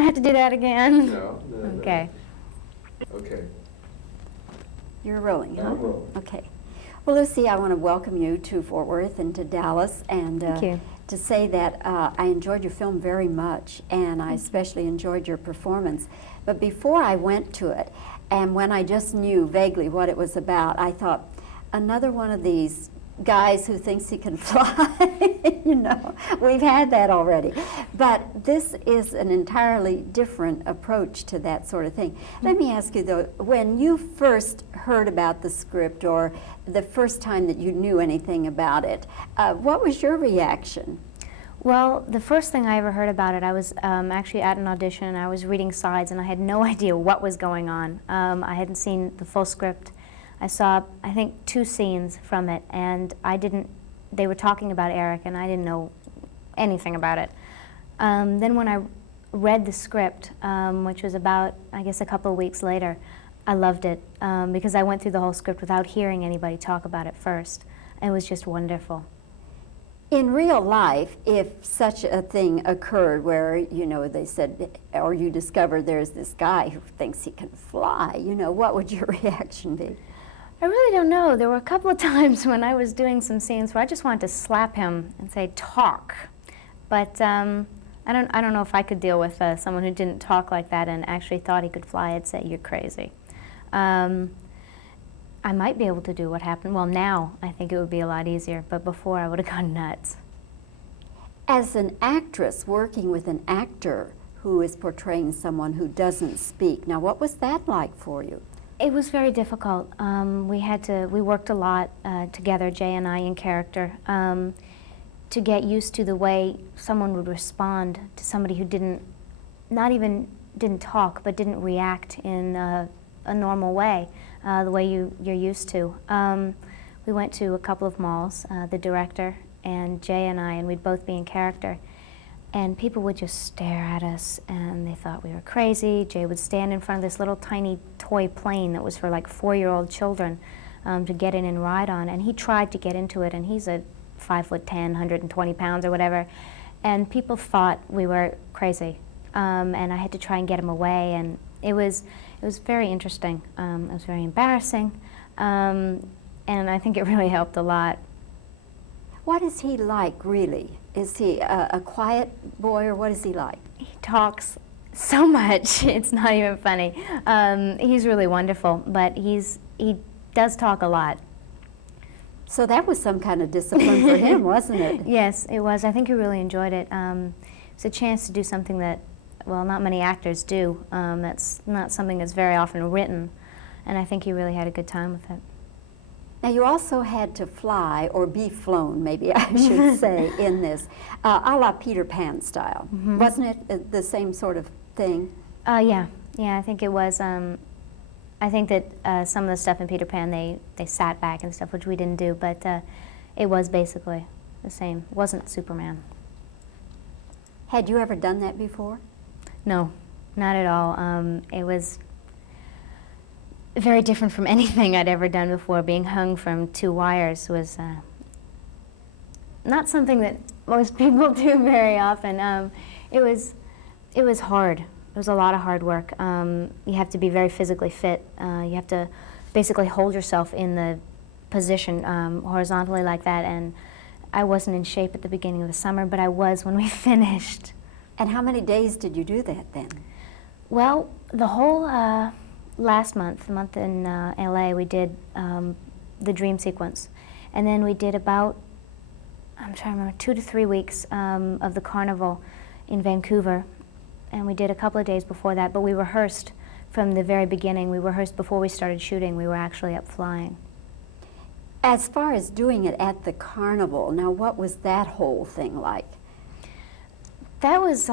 I have to do that again? No. Okay. Okay. You're rolling, huh? I'm rolling. Okay. Well, Lucy, I want to welcome you to Fort Worth and to Dallas, and Thank you. to say that I enjoyed your film very much, and I especially enjoyed your performance. But before I went to it, and when I just knew vaguely what it was about, I thought, another one of these guys who thinks he can fly. You know, we've had that already. But this is an entirely different approach to that sort of thing. Let me ask you though, when you first heard about the script, or the first time that you knew anything about it, what was your reaction? Well, the first thing I ever heard about it, I was actually at an audition, and I was reading sides, and I had no idea what was going on. I hadn't seen the full script. I saw, I think, 2 scenes from it, and they were talking about Eric, and I didn't know anything about it. Then when I read the script, which was about, I guess, a couple of weeks later, I loved it, because I went through the whole script without hearing anybody talk about it first. It was just wonderful. In real life, if such a thing occurred where, you know, they said, or you discovered there's this guy who thinks he can fly, you know, what would your reaction be? I really don't know. There were a couple of times when I was doing some scenes where I just wanted to slap him and say, talk. But I don't know if I could deal with someone who didn't talk like that and actually thought he could fly. I'd say, you're crazy. I might be able to do what happened. Well, now I think it would be a lot easier, but before I would have gone nuts. As an actress working with an actor who is portraying someone who doesn't speak, now what was that like for you? It was very difficult. We worked a lot together, Jay and I, in character, to get used to the way someone would respond to somebody who didn't talk, but didn't react in a normal way, the way you're used to. We went to a couple of malls, the director and Jay and I, and we'd both be in character. And people would just stare at us, and they thought we were crazy. Jay would stand in front of this little tiny toy plane that was for like 4-year-old children to get in and ride on. And he tried to get into it, and he's a 5'10", 120 pounds or whatever. And people thought we were crazy. And I had to try and get him away, and it was very interesting. It was very embarrassing, and I think it really helped a lot. What is he like, really? Is he a quiet boy, or what is he like? He talks so much, it's not even funny. He's really wonderful, but he does talk a lot. So that was some kind of discipline for him, wasn't it? Yes, it was. I think he really enjoyed it. It's a chance to do something that, well, not many actors do. That's not something that's very often written, and I think he really had a good time with it. Now, you also had to fly, or be flown, maybe I should say, in this, a la Peter Pan style. Mm-hmm. Wasn't it the same sort of thing? Yeah, I think it was. I think that some of the stuff in Peter Pan, they sat back and stuff, which we didn't do, but it was basically the same. It wasn't Superman. Had you ever done that before? No, not at all. It was very different from anything I'd ever done before. Being hung from 2 wires was not something that most people do very often. It was hard. It was a lot of hard work. You have to be very physically fit. You have to basically hold yourself in the position horizontally like that, and I wasn't in shape at the beginning of the summer, but I was when we finished. And how many days did you do that then? Well, the whole last month, the month in LA, we did the dream sequence. And then we did about, I'm trying to remember, 2 to 3 weeks of the carnival in Vancouver. And we did a couple of days before that, but we rehearsed from the very beginning. We rehearsed before we started shooting. We were actually up flying. As far as doing it at the carnival, now what was that whole thing like? That was,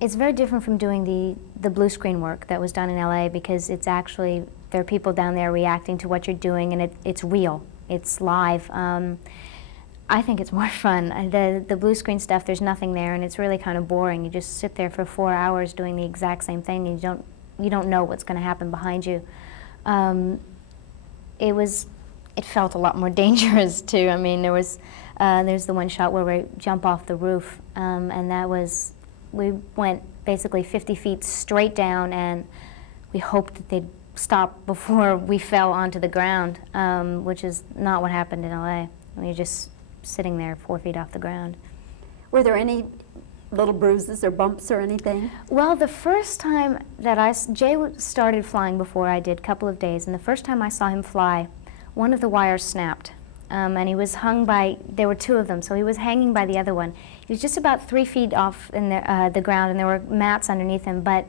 it's very different from doing the blue screen work that was done in LA, because it's actually, there are people down there reacting to what you're doing, and it's real, it's live. I think it's more fun. The blue screen stuff, there's nothing there, and it's really kind of boring. You just sit there for 4 hours doing the exact same thing, and you don't know what's going to happen behind you. It felt a lot more dangerous too. I mean, there's the one shot where we jump off the roof, and that was we went basically 50 feet straight down, and we hoped that they'd stop before we fell onto the ground, which is not what happened in LA. We were just sitting there 4 feet off the ground. Were there any little bruises or bumps or anything? Well, the first time that Jay started flying before I did, a couple of days, and the first time I saw him fly, one of the wires snapped, and he was hung by, there were two of them, so he was hanging by the other one. He was just about 3 feet off in the ground, and there were mats underneath him, but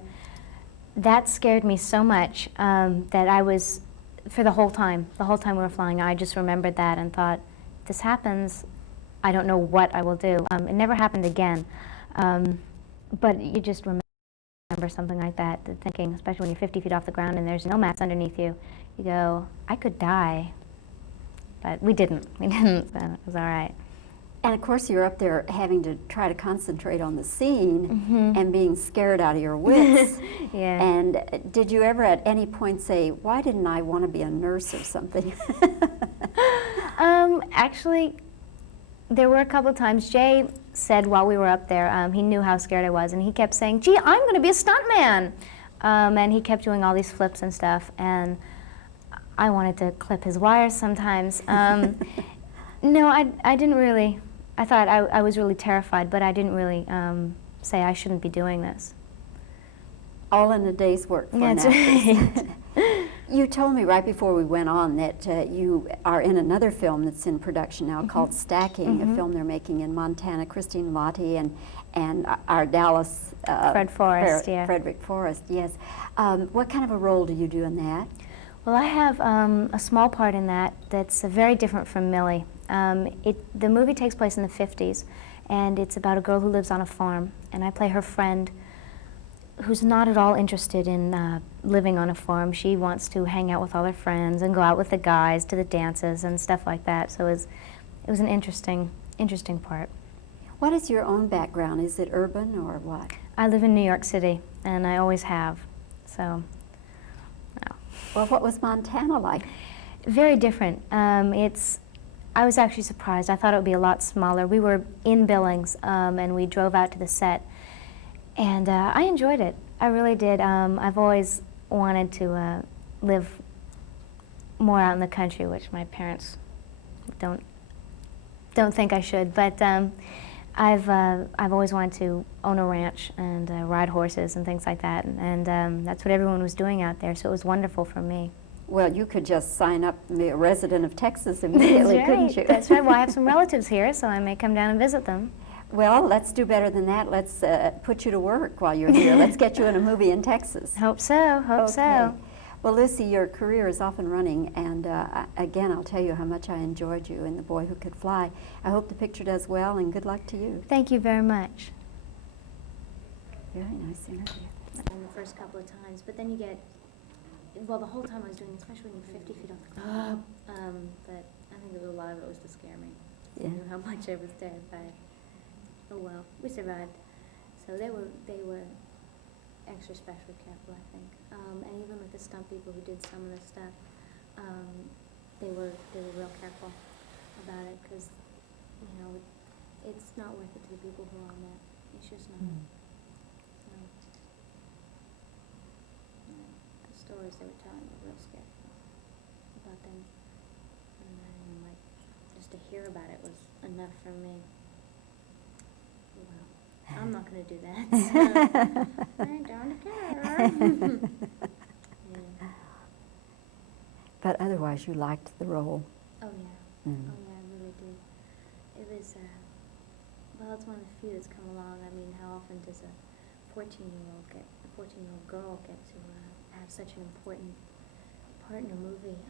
that scared me so much that I was, for the whole time we were flying, I just remembered that and thought, if this happens, I don't know what I will do. It never happened again. But you just remember something like that, thinking, especially when you're 50 feet off the ground and there's no mats underneath you, you go, I could die. But we didn't, so it was all right. And of course you're up there having to try to concentrate on the scene and being scared out of your wits. Yeah. And did you ever at any point say, why didn't I want to be a nurse or something? Actually, there were a couple of times. Jay said while we were up there, he knew how scared I was, and he kept saying, gee, I'm going to be a stuntman. And he kept doing all these flips and stuff, and I wanted to clip his wires sometimes. No, I didn't really. I thought I was really terrified, but I didn't really say I shouldn't be doing this. All in a day's work for an actress. You told me right before we went on that you are in another film that's in production now called Stacking, a film they're making in Montana. Christine Lottie and our Dallas Fred Forrest, yeah. Frederick Forrest, yes. What kind of a role do you do in that? Well, I have a small part in that that's very different from Millie. The movie takes place in the 50s, and it's about a girl who lives on a farm, and I play her friend who's not at all interested in living on a farm. She wants to hang out with all her friends and go out with the guys to the dances and stuff like that. So it was an interesting part. What is your own background? Is it urban or what? I live in New York City, and I always have. So, no. Well, what was Montana like? Very different. I was actually surprised. I thought it would be a lot smaller. We were in Billings, and we drove out to the set. And I enjoyed it. I really did. I've always wanted to live more out in the country, which my parents don't think I should. But I've always wanted to own a ranch and ride horses and things like that. And that's what everyone was doing out there. So it was wonderful for me. Well, you could just sign up to be a resident of Texas immediately, That's right. couldn't you? That's right. Well, I have some relatives here, so I may come down and visit them. Well, let's do better than that. Let's put you to work while you're here. Let's get you in a movie in Texas. Hope so, hope so. Well, Lucy, your career is off and running, and again, I'll tell you how much I enjoyed you in The Boy Who Could Fly. I hope the picture does well, and good luck to you. Thank you very much. Very nice interview. In the first couple of times, but then you get, well, the whole time I was doing, especially when you're 50 feet off the ground, but I think a lot of it was to scare me. Yeah. I knew how much I was terrified. Oh well, we survived. So they were extra special careful, I think. And even with the stunt people who did some of the stuff, they were real careful about it, because it's not worth it to the people who are on that. It's just not. So, the stories they were telling were real scary about them, and just to hear about it was enough for me. Well, I'm not going to do that. So I don't care. Yeah. But otherwise, you liked the role. Oh yeah. Oh yeah, I really did. It was, well, it's one of the few that's come along. I mean, how often does a 14-year-old girl get to have such an important part in a movie?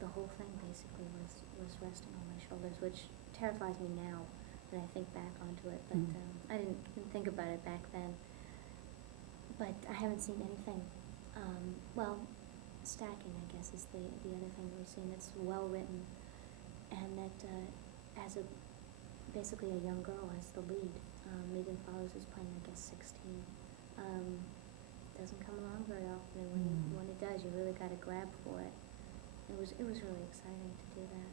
The whole thing basically was resting on my shoulders, which terrifies me now when I think back onto it. But I didn't think about it back then. But I haven't seen anything. Well, Stacking, I guess, is the other thing that we've seen that's well written, and that as basically a young girl as the lead. Megan Follows is playing, I guess, 16. Doesn't come along very often, and when it does, you really got to grab for it. It was really exciting to do that.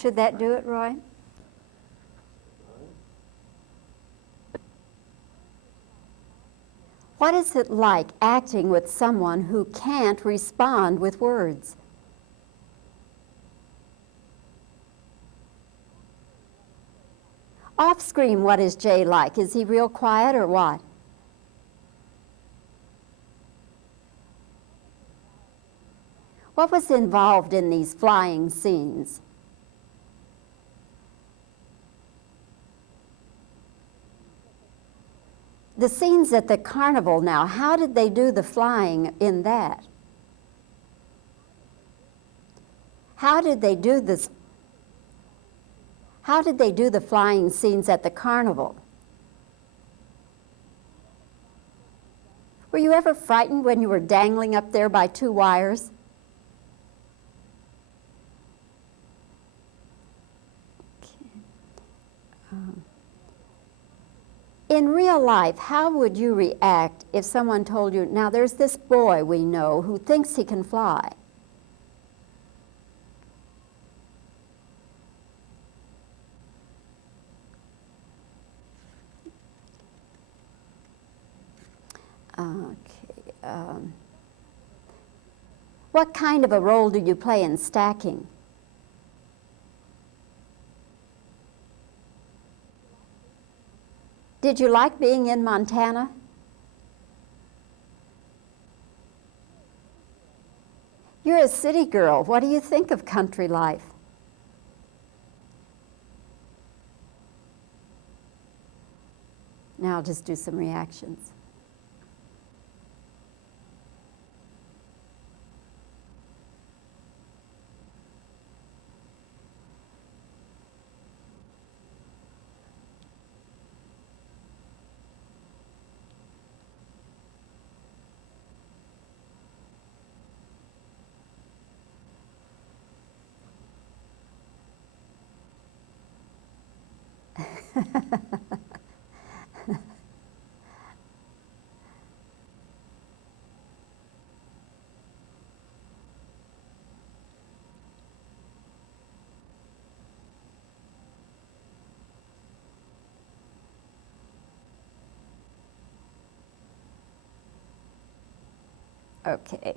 Should that do it, Roy? What is it like acting with someone who can't respond with words? Off screen, what is Jay like? Is he real quiet or what? What was involved in these flying scenes? The scenes at the carnival now, how did they do the flying in that? How did they do this? How did they do the flying scenes at the carnival? Were you ever frightened when you were dangling up there by 2 wires? In real life, how would you react if someone told you, now there's this boy we know who thinks he can fly? Okay. What kind of a role do you play in stacking? Did you like being in Montana? You're a city girl. What do you think of country life? Now I'll just do some reactions. Okay.